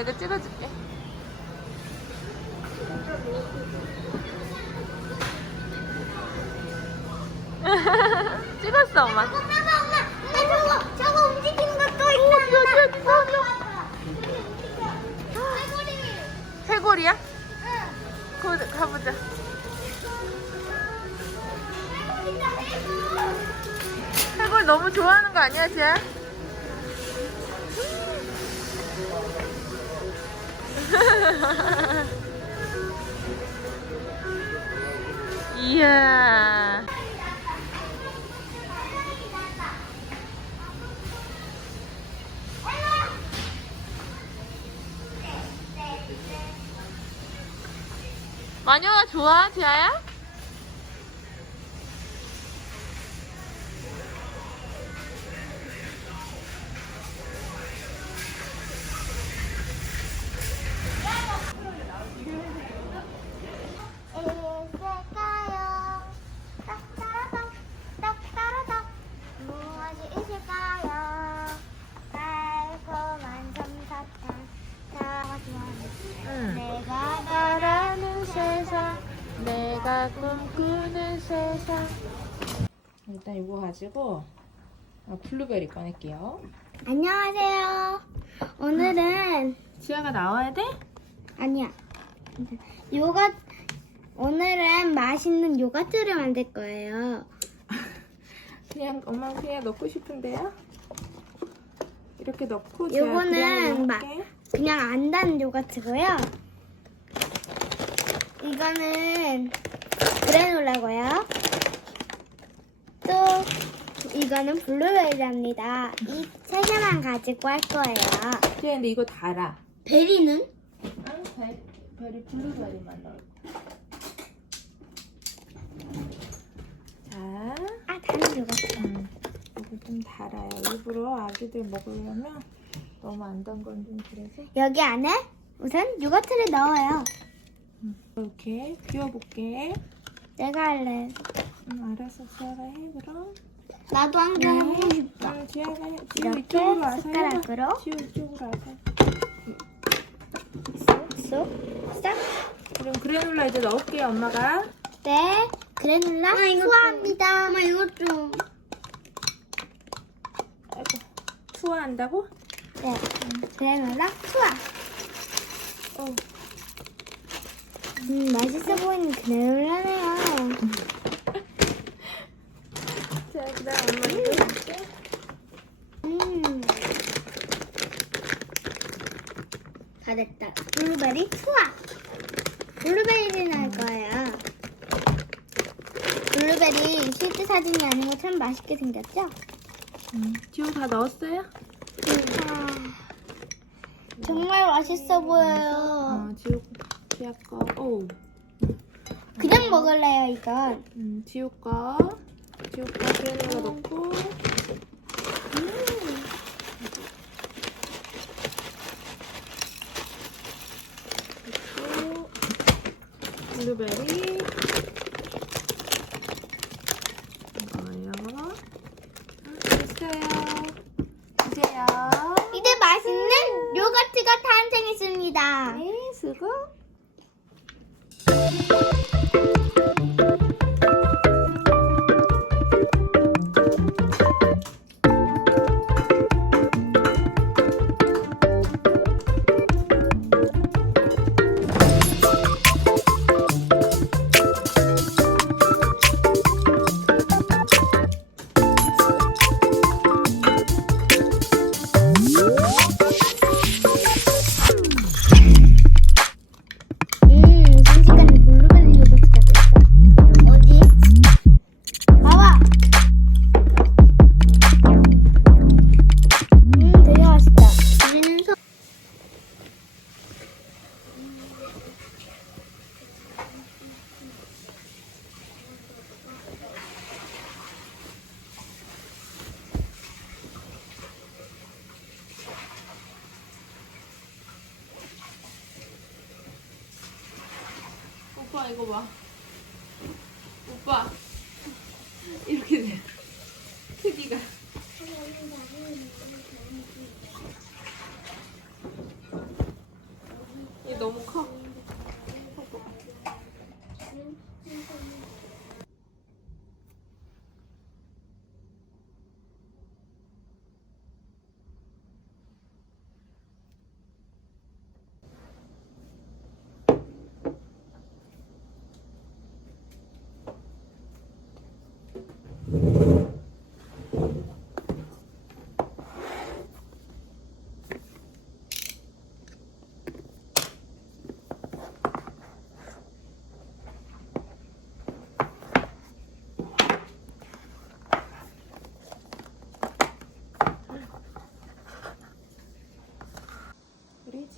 엄마 이거 찍어줄게. 찍었어 엄마. 엄마, 엄마, 저거, 저거 움직이는 것도. 해골이야? 응. 거 가보자. 개구리다, 개구. 해골 너무 좋아하는 거 아니야, 지 마녀가 가지고 아, 블루베리 꺼낼게요. 안녕하세요. 오늘은 지아가 나와야 돼? 아니야. 요가 오늘은 맛있는 요거트를 만들 거예요. 그냥 엄마 그냥 넣고 싶은데요? 이렇게 넣고 지아 요거는 그냥 넣을게. 그냥 안 단 요거트고요. 이거는 그래놀라고요. 또 이거는 블루베리랍니다. 이 세 개만 가지고 할 거예요. 지아 근데 이거 달아. 베리는? 아니 별, 별이 블루베리만 넣을 자, 아, 다른 요거트. 음, 이거 좀 달아요. 일부러 아기들 먹으려면 너무 안 단 건 좀 그래서 여기 안에 우선 요거트를 넣어요. 이렇게 비워볼게. 내가 할래. 음, 알았어, 지아가 해 그럼. 나도 한개 해보고 싶다. 음, 지아가 해. 지우 이렇게 이쪽으로 와서 숟가락으로. 해봐. 지우 이쪽으로 와서. 쏙, 싹. 그럼 그래놀라 이제 넣을게요, 엄마가. 네, 그래놀라 투하합니다. 엄마 이거 좀. 아이고, 투하한다고? 네, 그래놀라 투하. 어, 음, 맛있어 보이는 그래놀라네요. 자, 그다음 엄마 이거. 음. 다 됐다. 블루베리 투하. 블루베리를 넣을 거예요. 블루베리 실제 사진이 아니고 참 맛있게 생겼죠? 음, 지우 다 넣었어요? 아, 정말 맛있어 보여요. 어, 지우, 지아 거. 오. 그냥 먹을래요, 이건. 음, 지우 거. 거 그래놀라 넣고. 그리고 블루베리. 이거요. 음, 됐어요. 이제요. 이제 맛있는 요거트가 탄생했습니다. 네, 수고.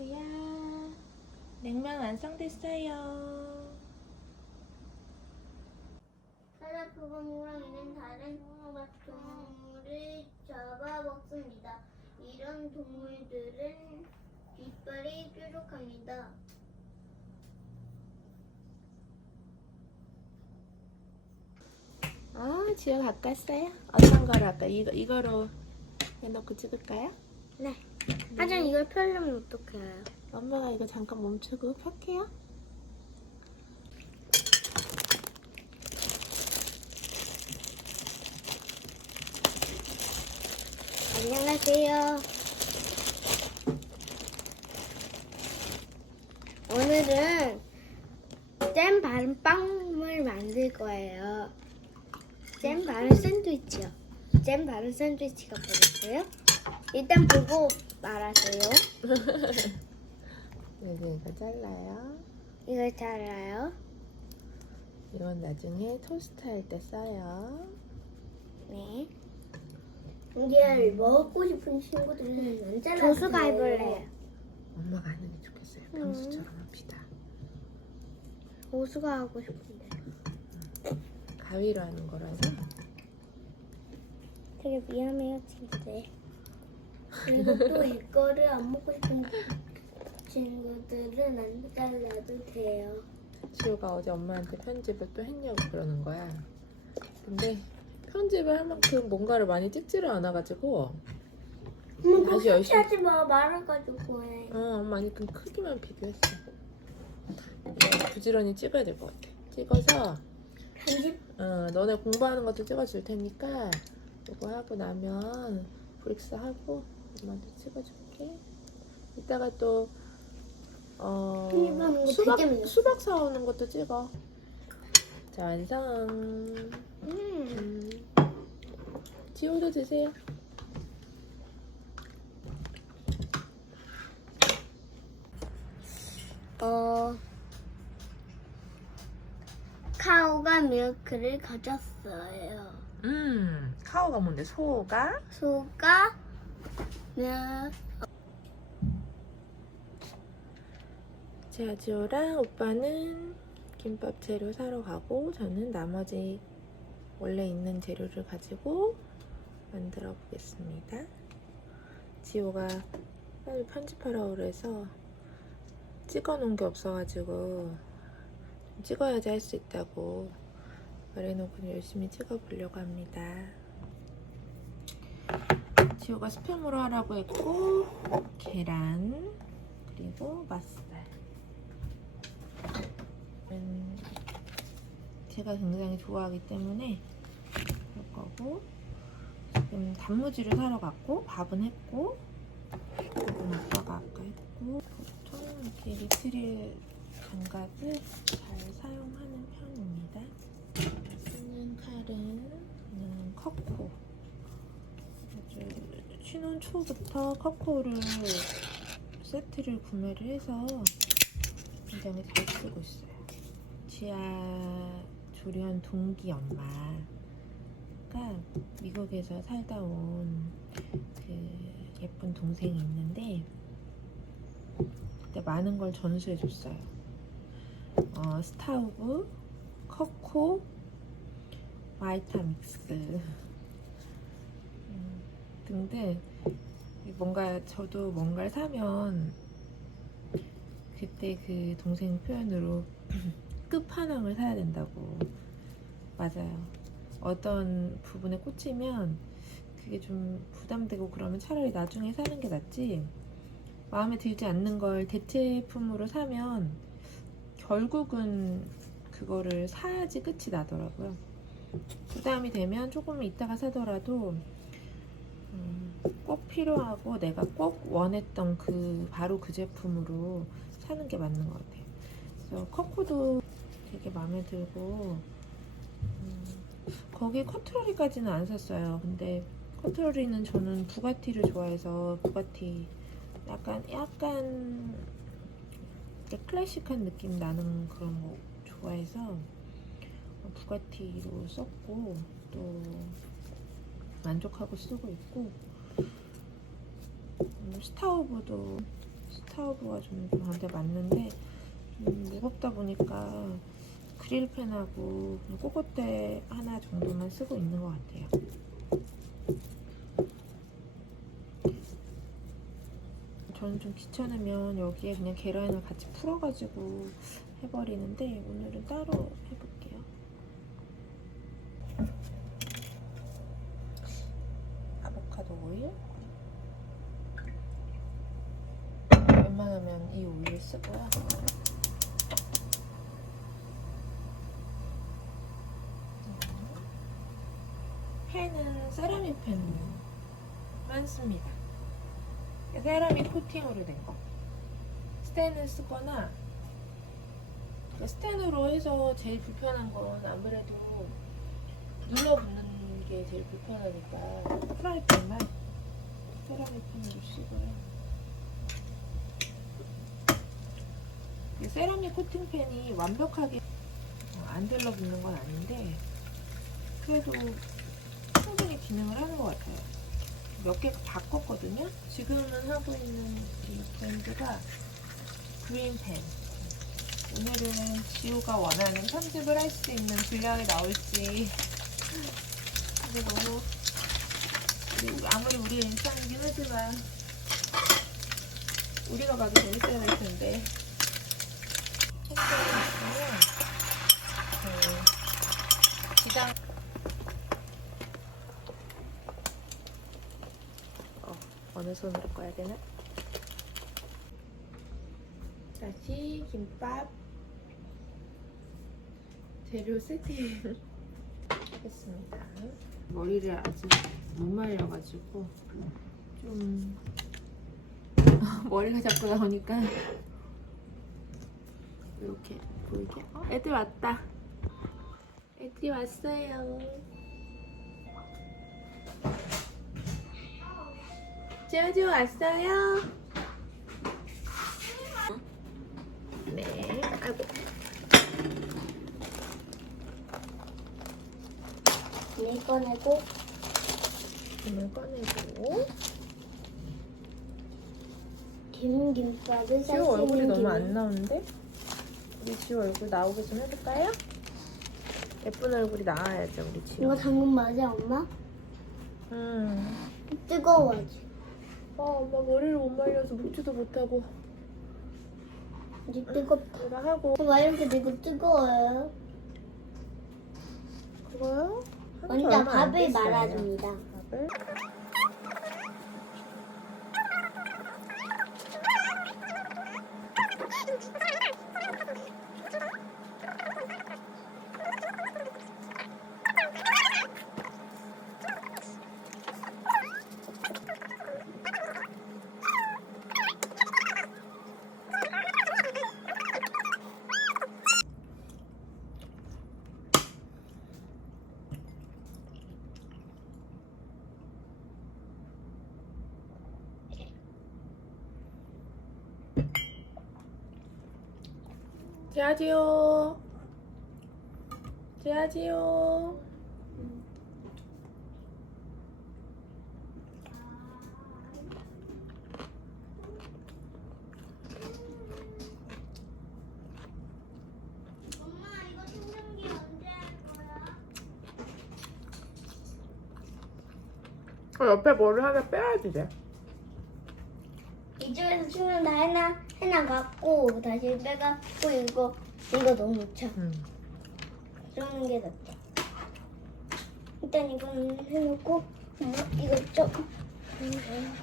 지야 냉면 완성됐어요. 사자표범호랑이는 다른 동물을 잡아 먹습니다. 이런 동물들은 뒷발이 뾰족합니다. 아, 지효 바꿨어요? 어떤 거로 할까? 이거 이거로 해놓고 찍을까요? 네. 하지만 이걸 펴려면 어떡해요? 엄마가 이거 잠깐 멈추고 펼게요. 안녕하세요. 오늘은 잼 바른 빵을 만들 거예요. 잼 바른 샌드위치요. 잼 바른 샌드위치가 뭐였어요? 일단 보고 말하세요. 여기 이거 잘라요. 이걸 잘 알아요? 이건 나중에 토스트 할 때 써요. 네. 이게 먹고 싶은 친구들은 안 잘라. 조수가 해볼래요. 엄마가 하는 게 좋겠어요. 평소처럼 합시다. 고수가 하고 싶은데. 가위로 하는 거라서. 되게 미안해요, 친구들. 그리고 또 이거를 안 먹고 싶은 친구들은 안 잘라도 돼요. 지효가 어제 엄마한테 편집을 또 했냐고 그러는 거야. 근데 편집을 할 만큼 뭔가를 많이 찍지를 않아가지고 엄마 다시 열심히- 하지 마. 말아가지고 해. 어, 많이 그 크기만 비교했어. 이거 부지런히 찍어야 될 것 같아. 찍어서 편집 어, 너네 공부하는 것도 찍어줄 테니까 이거 하고 나면 브릭스 하고 엄마한테 찍어줄게. 이따가 또 어, 수박 되게 수박 사오는 것도 찍어. 자 완성. 음. 음. 지호도 드세요. 어, 카오가 밀크를 가졌어요. 음, 카오가 뭔데? 소가? 소가 밀 자, 지호랑 오빠는 김밥 재료 사러 가고 저는 나머지 원래 있는 재료를 가지고 만들어 보겠습니다. 지호가 빨리 편집하라고 그래서 찍어 놓은 게 없어가지고 좀 찍어야지 할 수 있다고 말해놓고 열심히 찍어 보려고 합니다. 지호가 스팸으로 하라고 했고 계란 그리고 맛살. 음, 제가 굉장히 좋아하기 때문에 할 거고 지금 단무지를 사러 갔고 밥은 했고 밥은 아빠가 아까 했고 보통 이렇게 리트릴 장갑을 잘 사용하는 편입니다. 쓰는 칼은 커코 신혼 초부터 커코를 세트를 구매를 해서 굉장히 잘 쓰고 있어요. 지하 조련 동기 엄마가 미국에서 살다 온 그 예쁜 동생이 있는데 그때 많은 걸 전수해 줬어요. 어, 스타우브, 커코, 바이타믹스 음, 등등 뭔가 저도 뭔가를 사면 그때 그 동생 표현으로 끝판왕을 사야 된다고. 맞아요. 어떤 부분에 꽂히면 그게 좀 부담되고 그러면 차라리 나중에 사는 게 낫지. 마음에 들지 않는 걸 대체품으로 사면 결국은 그거를 사야지 끝이 나더라고요. 부담이 되면 조금 있다가 사더라도 음, 꼭 필요하고 내가 꼭 원했던 그 바로 그 제품으로 사는 게 맞는 것 같아요. 그래서 커코도 되게 마음에 들고 음, 거기 커트러리까지는 안 샀어요. 근데 커트러리는 저는 부가티를 좋아해서 부가티 약간 약간 클래식한 느낌 나는 그런 거 좋아해서 부가티로 썼고 또 만족하고 쓰고 있고 음, 스타오브도 스타오브가 좀 저한테 맞는데 좀 무겁다 보니까 그릴펜하고 꼬꼬대 하나 정도만 쓰고 있는 것 같아요. 저는 좀 귀찮으면 여기에 그냥 계란을 같이 풀어가지고 해버리는데 오늘은 따로 해볼게요. 아보카도 오일. 웬만하면 이 오일 쓰고요. 펜은 세라믹 펜만 씁니다. 세라믹 코팅으로 된 거. 스텐을 쓰거나 그 스텐으로 해서 제일 불편한 건 아무래도 눌러붙는 게 제일 불편하니까 프라이팬만 세라믹 펜으로 쓰고요. 이 세라믹 코팅펜이 완벽하게 어, 안 들러붙는 건 아닌데 그래도 기능을 하는 것 같아요. 몇 개 바꿨거든요. 지금은 하고 있는 이 브랜드가 그린펜. 오늘은 지우가 원하는 편집을 할 수 있는 분량이 나올지 근데 너무 아무리 우리의 일상이긴 하지만 우리가 봐도 재밌어야 될 텐데 책들이 있으면 그 기장 어, 어느 손으로 꺼야 되나? 다시 김밥 재료 세팅 하겠습니다. 머리를 아직 못 말려가지고 좀 머리가 자꾸 나오니까 이렇게 보이게 어, 애들 왔다. 애들이 왔어요. 재워줘 왔어요. 네, 아이고. 물 꺼내고 김을 꺼내고. 김 김밥을 쌀 지우 수 얼굴이 있는 너무 안 김. 나오는데? 우리 지우 얼굴 나오게 좀 해볼까요? 예쁜 얼굴이 나와야죠, 우리 지우. 이거 당근 맞아 엄마? 음. 뜨거워지. 아, 엄마 머리를 못 말려서 묶지도 못하고. 이제 뜨겁다. 이거 하고. 왜 이렇게 되게 뜨거워요? 그거요? 얼마 안 밥을 됐어요. 말아줍니다. 밥을. 할 거야? 어, 옆에 뭐를 하나 빼야지 돼. 이쪽 충전 다 해놔 해놔 갖고 다시 빼갖고 이거 이거 너무 차. 응. 이러는 게 낫다. 일단 이건 해놓고 음, 이거 조금 음,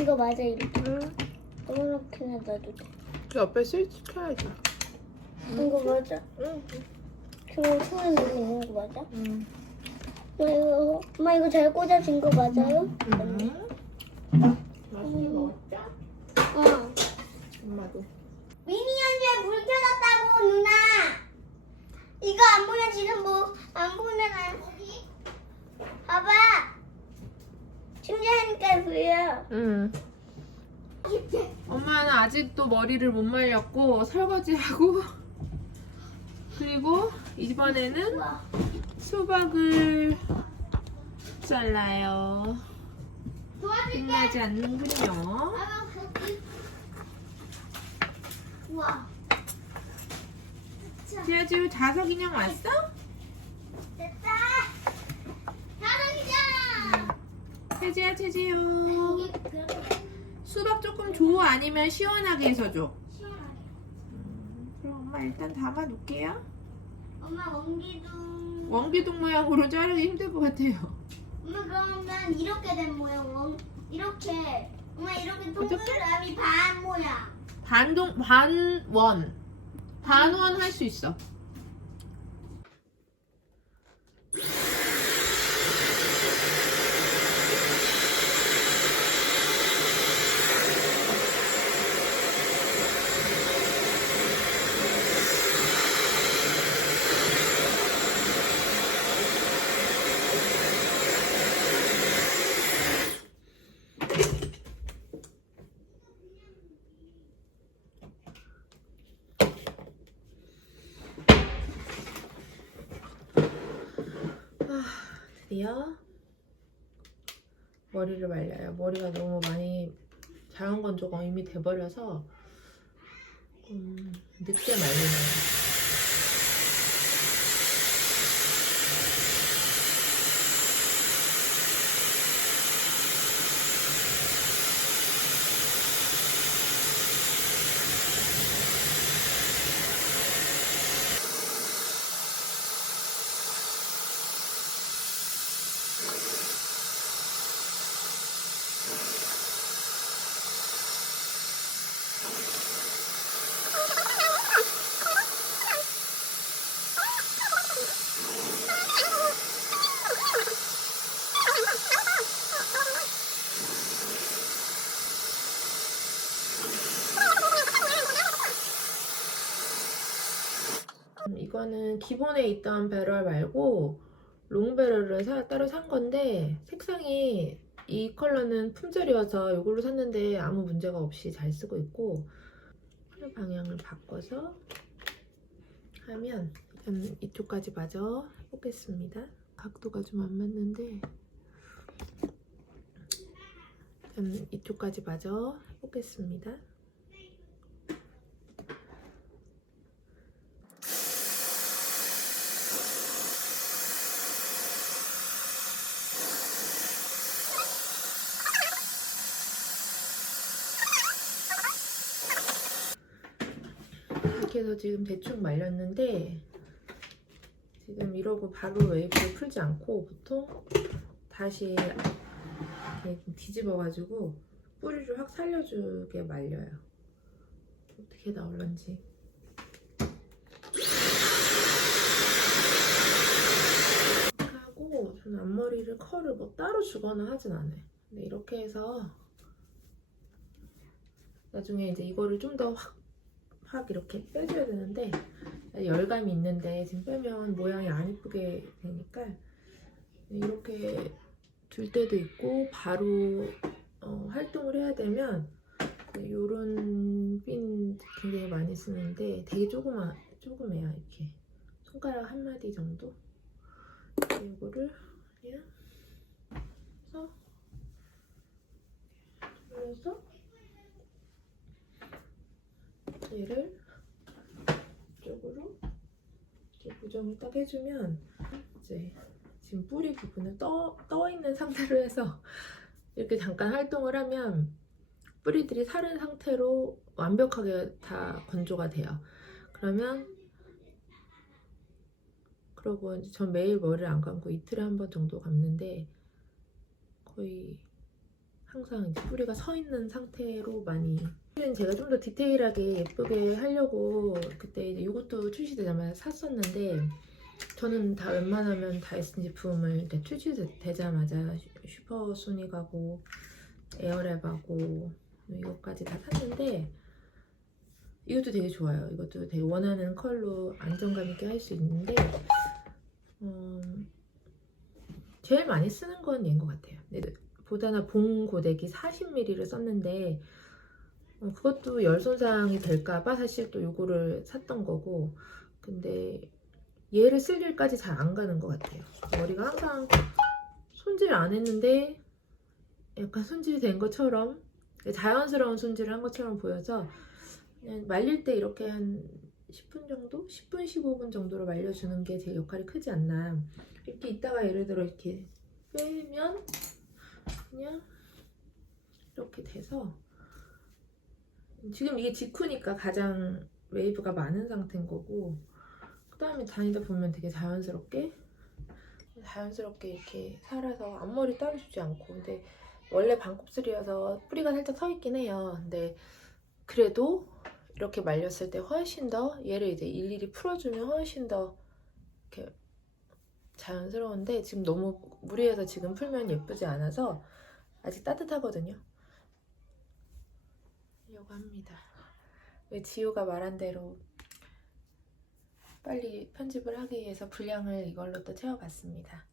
이거 맞아 이렇게 이렇게 놔둬도 돼. 그 옆에 스위치 켜야지. 이거 맞아? 응. 그거 손에 넣고 있는 거 맞아? 응. 엄마 이거 엄마 이거 잘 꽂아진 거 맞아요? 응. 맛있게 먹었죠? 어. 엄마도. 미니 현주에 물 켜졌다고 누나. 이거 안 보면 지금 뭐 안 보면 안. 봐봐. 충전하니까 보여. 응. 엄마는 아직도 머리를 못 말렸고 설거지하고 그리고 이번에는 수박을 잘라요. 끝나지 않는군요. 우와. 지아주 자석 인형 왔어? 됐다. 사랑이잖아. 채지야 채지요. 수박 조금 줘 아니면 시원하게 해서 줘. 시원하게. 그럼 엄마 일단 담아 놓을게요. 엄마 원기둥. 원기둥 모양으로 자르기 힘들 것 같아요. 엄마 그러면 이렇게 된 모양 원 이렇게 엄마 이렇게? 동그라미 반 모양. 반동 반원 반원 할 수 있어. 드디어 머리를 말려요. 머리가 너무 많이 자연 건조가 이미 돼버려서 음, 늦게 말리네요. 기본에 있던 배럴 말고 롱 배럴을 사- 따로 산 건데 색상이 이 컬러는 품절이어서 이걸로 샀는데 아무 문제가 없이 잘 쓰고 있고 하늘 방향을 바꿔서 하면 음, 이쪽까지 마저 해보겠습니다. 각도가 좀 안 맞는데 음, 이쪽까지 마저 해보겠습니다. 해서 지금 대충 말렸는데 지금 이러고 바로 웨이브를 풀지 않고 보통 다시 이렇게 좀 뒤집어가지고 뿌리를 확 살려주게 말려요. 어떻게 나올런지. 하고 저는 앞머리를 컬을 뭐 따로 주거나 하진 않아요. 근데 이렇게 해서 나중에 이제 이거를 좀 더 확 확 이렇게 빼줘야 되는데 열감이 있는데 지금 빼면 모양이 안 이쁘게 되니까 이렇게 둘 때도 있고 바로 어, 활동을 해야 되면 이런 핀 굉장히 많이 쓰는데 되게 조그마 조그매요 이렇게. 손가락 한 마디 정도? 이거를 그냥 해서 돌려서 얘를 이쪽으로 이렇게 고정을 딱 해주면 이제 지금 뿌리 부분을 떠, 떠 있는 상태로 해서 이렇게 잠깐 활동을 하면 뿌리들이 사른 상태로 완벽하게 다 건조가 돼요. 그러면 그러고 이제 전 매일 머리를 안 감고 이틀에 한 번 정도 감는데 거의 항상 이제 뿌리가 서 있는 상태로 많이 제가 좀 더 디테일하게 예쁘게 하려고 그때 이제 이것도 출시되자마자 샀었는데 저는 다 웬만하면 다이슨 제품을 출시되자마자 슈- 슈퍼소닉하고 에어랩 하고 이것까지 다 샀는데 이것도 되게 좋아요. 이것도 되게 원하는 컬러 안정감 있게 할 수 있는데 음, 제일 많이 쓰는 건 얘인 것 같아요. 보다나 봉 고데기 40ml를 썼는데 어, 그것도 열 손상이 될까봐 사실 또 요거를 샀던 거고 근데 얘를 쓸 일까지 잘 안 가는 것 같아요. 머리가 항상 손질 안 했는데 약간 손질이 된 것처럼 자연스러운 손질을 한 것처럼 보여서 말릴 때 이렇게 한 10분 정도? 10분, 15분 정도로 말려주는 게 제 역할이 크지 않나. 이렇게 있다가 예를 들어 이렇게 빼면 그냥 이렇게 돼서 지금 이게 직후니까 가장 웨이브가 많은 상태인 거고 그 다음에 다니다 보면 되게 자연스럽게 자연스럽게 이렇게 살아서 앞머리 따로 주지 않고 근데 원래 반곱슬이어서 뿌리가 살짝 서 있긴 해요 근데 그래도 이렇게 말렸을 때 훨씬 더 얘를 이제 일일이 풀어주면 훨씬 더 이렇게 자연스러운데 지금 너무 무리해서 지금 풀면 예쁘지 않아서 아직 따뜻하거든요. 하려고 합니다. 왜 지효가 말한 대로 빨리 편집을 하기 위해서 분량을 이걸로 또 채워봤습니다.